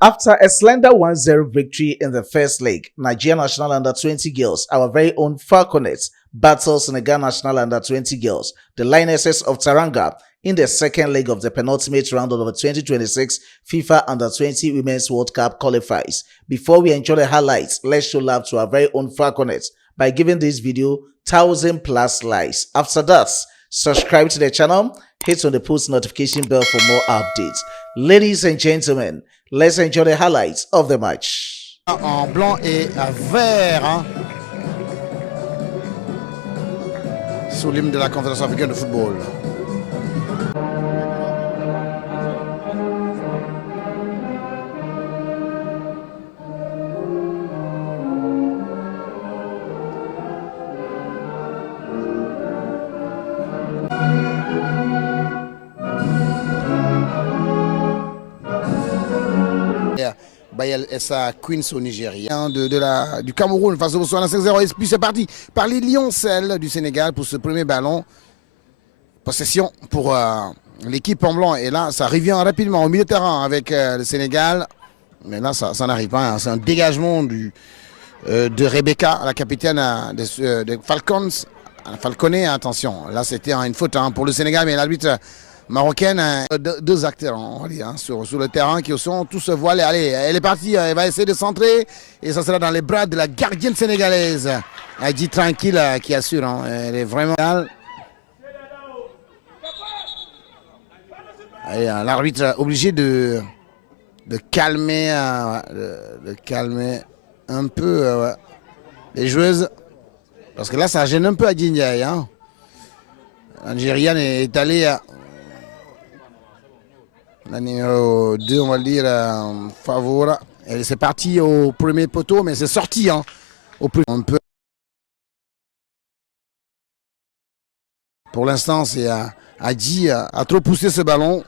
After a slender 1-0 victory in the first leg, Nigeria National Under-20 girls, our very own Falconets, battle Senegal National Under-20 girls, the Lionesses of Teranga, in the second leg of the penultimate round of the 2026 FIFA Under-20 Women's World Cup qualifiers. Before we enjoy the highlights, let's show love to our very own Falconets by giving this video 1,000+ likes. After that, subscribe to the channel, hit on the post notification bell for more updates. Ladies and gentlemen, let's enjoy the highlights of the match. En blanc et vert, hein, sous l'hymne de la Confédération africaine de football. Bayel Essa Queens au Nigeria, du Cameroun face au Botswana 5-0. Et puis c'est parti par les Lioncelles du Sénégal pour ce premier ballon. Possession pour l'équipe en blanc. Et là, ça revient rapidement au milieu de terrain avec le Sénégal. Mais là, ça n'arrive pas. Hein. C'est un dégagement de Rebecca, la capitaine des Falcons. Falconet, attention. Là, c'était une faute pour le Sénégal, mais l'arbitre marocaine, deux acteurs on va dire, sur le terrain qui sont tous voilés. Allez, elle est partie, elle va essayer de centrer et ça sera dans les bras de la gardienne sénégalaise. Elle dit tranquille qui assure, hein. Elle est vraiment... L'arbitre obligé de calmer, un peu les joueuses parce que là ça gêne un peu à Ndiaye. Hein. L'Algérienne est allée la numéro 2, on va le dire, Favora. C'est parti au premier poteau, mais c'est sorti. Hein, un peu. Pour l'instant, c'est Adji a trop poussé ce ballon.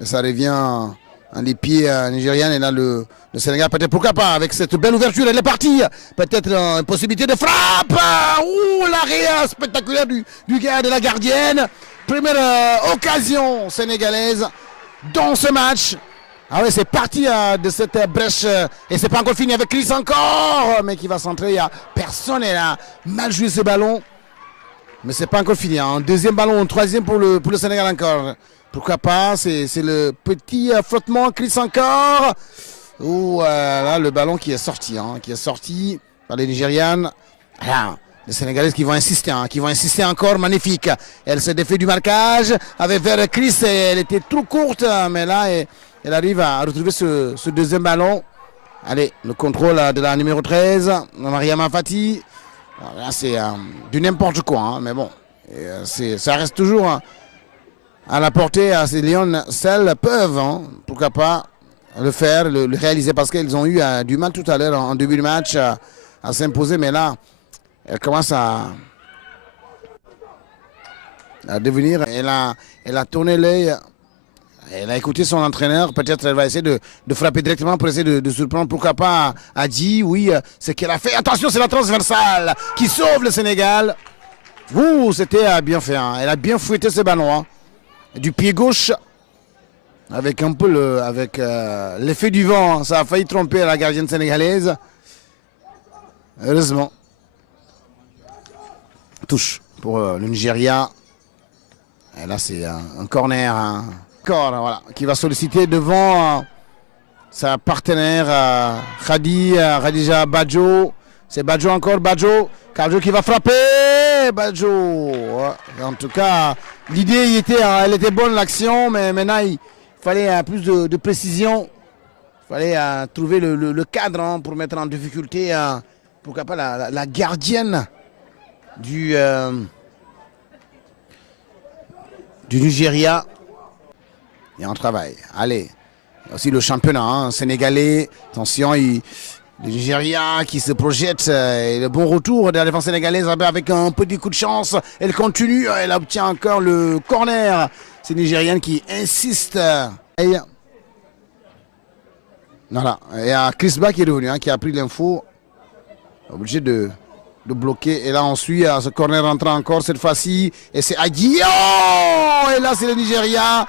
Et ça revient en les pieds nigériens. Et là, le Sénégal, peut-être, pourquoi pas, avec cette belle ouverture, elle est partie. Peut-être une possibilité de frappe. Ouh, l'arrêt spectaculaire du gars de la gardienne. Première occasion sénégalaise dans ce match. Ah ouais, c'est parti de cette brèche et c'est pas encore fini avec Chris encore, mais qui va centrer. Il n'y a personne, elle a mal joué ce ballon, mais c'est pas encore fini. Un deuxième ballon, un troisième pour le Sénégal encore. Pourquoi pas, c'est le petit flottement. Chris encore. Ouh, là le ballon qui est sorti, par les Nigérianes. Voilà. Les Sénégalaises qui vont insister encore, magnifique. Elle se défait du marquage avec vers Chris, elle était trop courte, mais là elle arrive à retrouver ce deuxième ballon. Allez, le contrôle de la numéro 13, Mariama Fati. Là c'est du n'importe quoi, hein, mais bon, ça reste toujours à la portée. Ces Lioncelles peuvent, hein, pourquoi pas, le faire, le réaliser, parce qu'elles ont eu du mal tout à l'heure en début de match à s'imposer, mais là, elle commence à devenir, elle a tourné l'œil, elle a écouté son entraîneur, peut-être elle va essayer de frapper directement pour essayer de surprendre, pourquoi pas Adji, oui, c'est qu'elle a fait, attention c'est la transversale qui sauve le Sénégal. Ouh, c'était bien fait, hein. Elle a bien fouetté ce ballon, hein. Du pied gauche, avec un peu l'effet du vent, hein. Ça a failli tromper la gardienne sénégalaise, heureusement. Touche pour le Nigeria. Et là, c'est un corner. Voilà, qui va solliciter devant sa partenaire Khadija Badjo. C'est Badjo encore. Badjo qui va frapper. Badjo. Ouais. En tout cas, l'idée, elle était bonne, l'action. Mais maintenant, il fallait plus de précision. Il fallait trouver le cadre, hein, pour mettre en difficulté, pourquoi pas, la gardienne du Nigeria. Et on travaille. Allez, aussi le championnat, hein, sénégalais. Attention, le Nigeria qui se projette. Et le bon retour de la défense sénégalaise avec un petit coup de chance. Elle continue, elle obtient encore le corner. C'est une Nigérienne qui insiste. Voilà, il y a Chris Ba qui est revenu, hein, qui a pris l'info. Obligé de bloquer. Et là, on suit ce corner rentrant encore cette fois-ci. Et c'est Adji. Oh, et là, c'est le Nigeria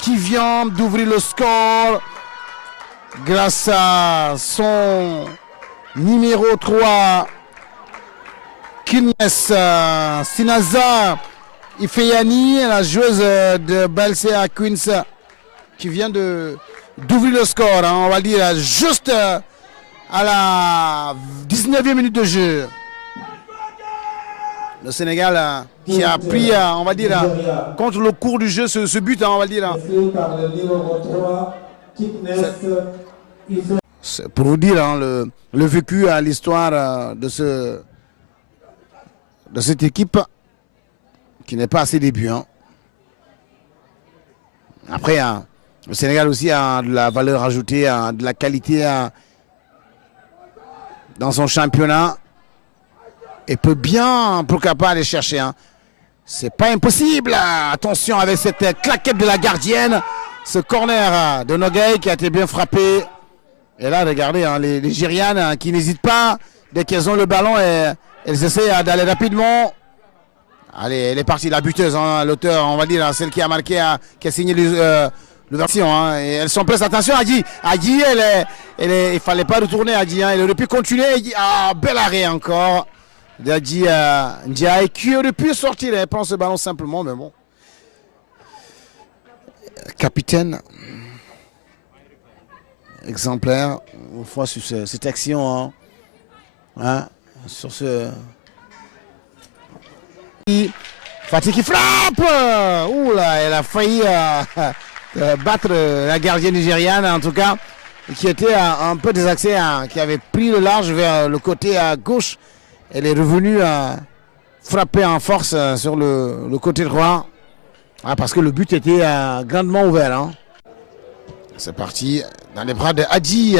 qui vient d'ouvrir le score. grâce à son numéro 3, Kines Sinaza Ifeyani, la joueuse de Balsea Queens, qui vient d'ouvrir le score, hein, on va dire juste à la 19e minute de jeu. Le Sénégal qui a pris, on va dire, contre le cours du jeu ce but, hein, on va dire. C'est pour vous dire hein, le vécu à l'histoire de cette équipe qui n'est pas assez début. Hein. Après, le Sénégal aussi a de la valeur ajoutée, de la qualité dans son championnat et peut bien, pourquoi pas, aller chercher. Hein. C'est pas impossible. Attention avec cette claquette de la gardienne, ce corner de Nogueï qui a été bien frappé. Et là, regardez, hein, les Nigérianes qui n'hésitent pas, dès qu'elles ont le ballon, elles essaient d'aller rapidement. Allez, elle est partie, la buteuse, hein, l'auteur, on va dire, celle qui a marqué, qui a signé l'ouverture. Hein, et elles sont prises, attention, Adi, il ne fallait pas retourner, Adi, hein, elle aurait pu continuer. Bel arrêt encore d'Adi Ndiaye, qui aurait pu sortir, elle prend ce ballon simplement, mais bon. Capitaine, exemplaire, une fois sur cette action, hein, sur ce... Fatih qui frappe. Oula, elle a failli battre la gardienne nigériane en tout cas, qui était un peu désaxée, qui avait pris le large vers le côté à gauche. Elle est revenue frapper en force sur le côté droit parce que le but était grandement ouvert. Hein. C'est parti dans les bras de Hadji,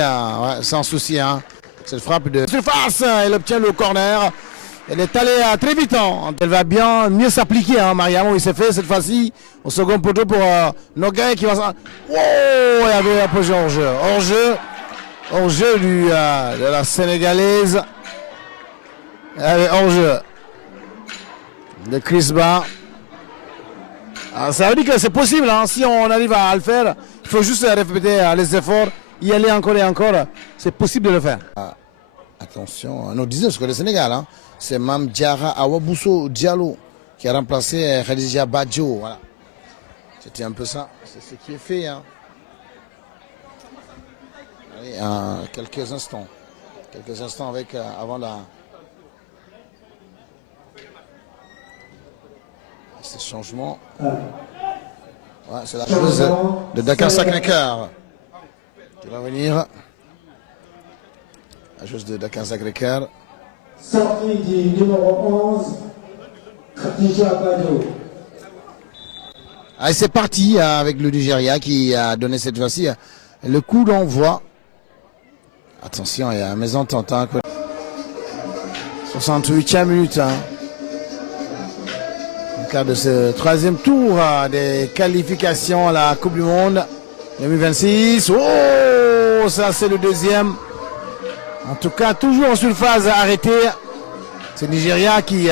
sans souci. Hein. Cette frappe de surface, elle obtient le corner. Elle est allée très vite, hein. Elle va bien mieux s'appliquer, hein. Mariamo, il s'est fait cette fois-ci au second poteau pour Nogueï qui va... Oh, il y avait un peu hors-jeu. Hors-jeu de la Sénégalaise. Il y avait hors-jeu de Chris Ba. Ça veut dire que c'est possible, hein. Si on arrive à le faire, il faut juste répéter les efforts, y aller encore et encore. C'est possible de le faire. Attention, nous disons ce que le Sénégal, hein. C'est Mam Diarra Awabousso Diallo qui a remplacé Khadija Badjo. Voilà. C'était un peu ça. C'est ce qui est fait. Hein. Allez, quelques instants. Quelques instants avec avant ces changements. Ouais, c'est la chose de Dakar Sacré-Cœur qui va venir. La chose de Dakar Sacré-Cœur. Sortie du numéro 11, Khadija Badjo. Allez, c'est parti avec le Nigeria qui a donné cette fois-ci le coup d'envoi. Attention, il y a un mésentente. Hein. 68e minute. Hein. Au cas de ce troisième tour des qualifications à la Coupe du Monde 2026. Oh, ça c'est le deuxième. En tout cas, toujours en surface arrêtée. C'est Nigeria qui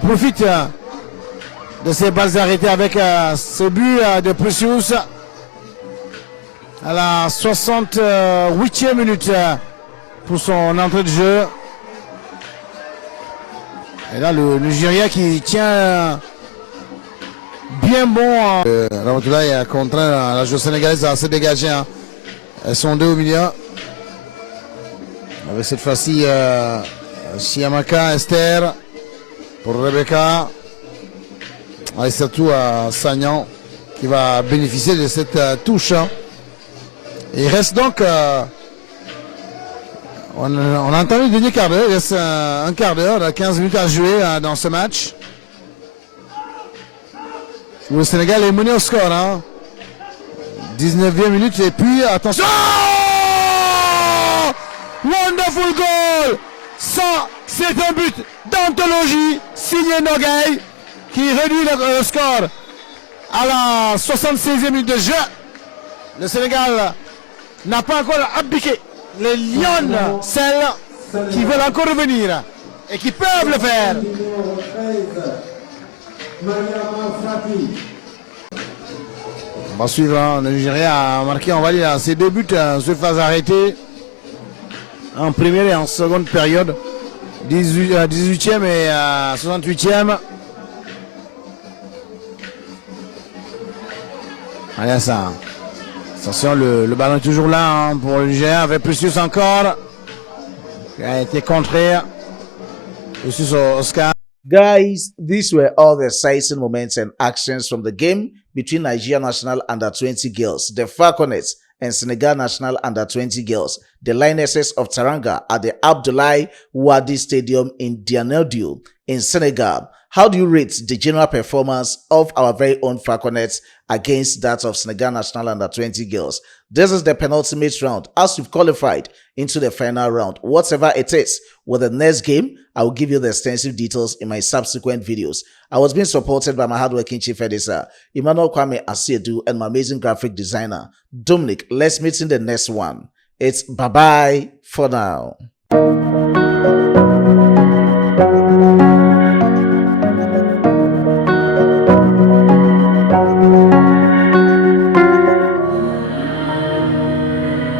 profite de ces balles arrêtées avec ce but de Precious à la 68e minute pour son entrée de jeu. Et là, le Nigeria qui tient bien bon. Ramatoulaye a contraint la joueuse sénégalaise à se dégager. Hein. Elles sont deux au milieu. Avec cette fois-ci Chiamaka Esther pour Rebecca. Et surtout Sagnan qui va bénéficier de cette touche. Et il reste donc, on a entendu le dernier quart d'heure, il reste un quart d'heure, 15 minutes à jouer dans ce match. Le Sénégal est mené au score. Hein. 19e minute et puis attention. Wonderful goal! Ça, c'est un but d'anthologie signé Nogueï qui réduit le score à la 76e minute de jeu. Le Sénégal n'a pas encore abdiqué. Les Lions, celles qui veulent encore revenir et qui peuvent le faire. va suivre. Hein. Le Nigeria a marqué, on va dire, ses 2 buts sur phase arrêtée. En première et en seconde période. 18e et 68e. Allez, ça. Attention, le ballon est toujours là hein, pour le Nigeria. Avec Precious encore. Il a été contré. Precious Oscar. Guys, these were all the exciting moments and actions from the game between Nigeria National Under-20 girls, the Falconets, and Senegal National Under-20 girls, the Lionesses of Teranga, at the Abdoulaye Wade Stadium in Dianeldio in Senegal. How do you rate the general performance of our very own Falconets against that of Senegal National Under-20 girls? This is the penultimate round as we've qualified into the final round. Whatever it is, with the next game, I will give you the extensive details in my subsequent videos. I was being supported by my hardworking chief editor, Emmanuel Kwame Asiedu, and my amazing graphic designer, Dominic. Let's meet in the next one. It's bye-bye for now.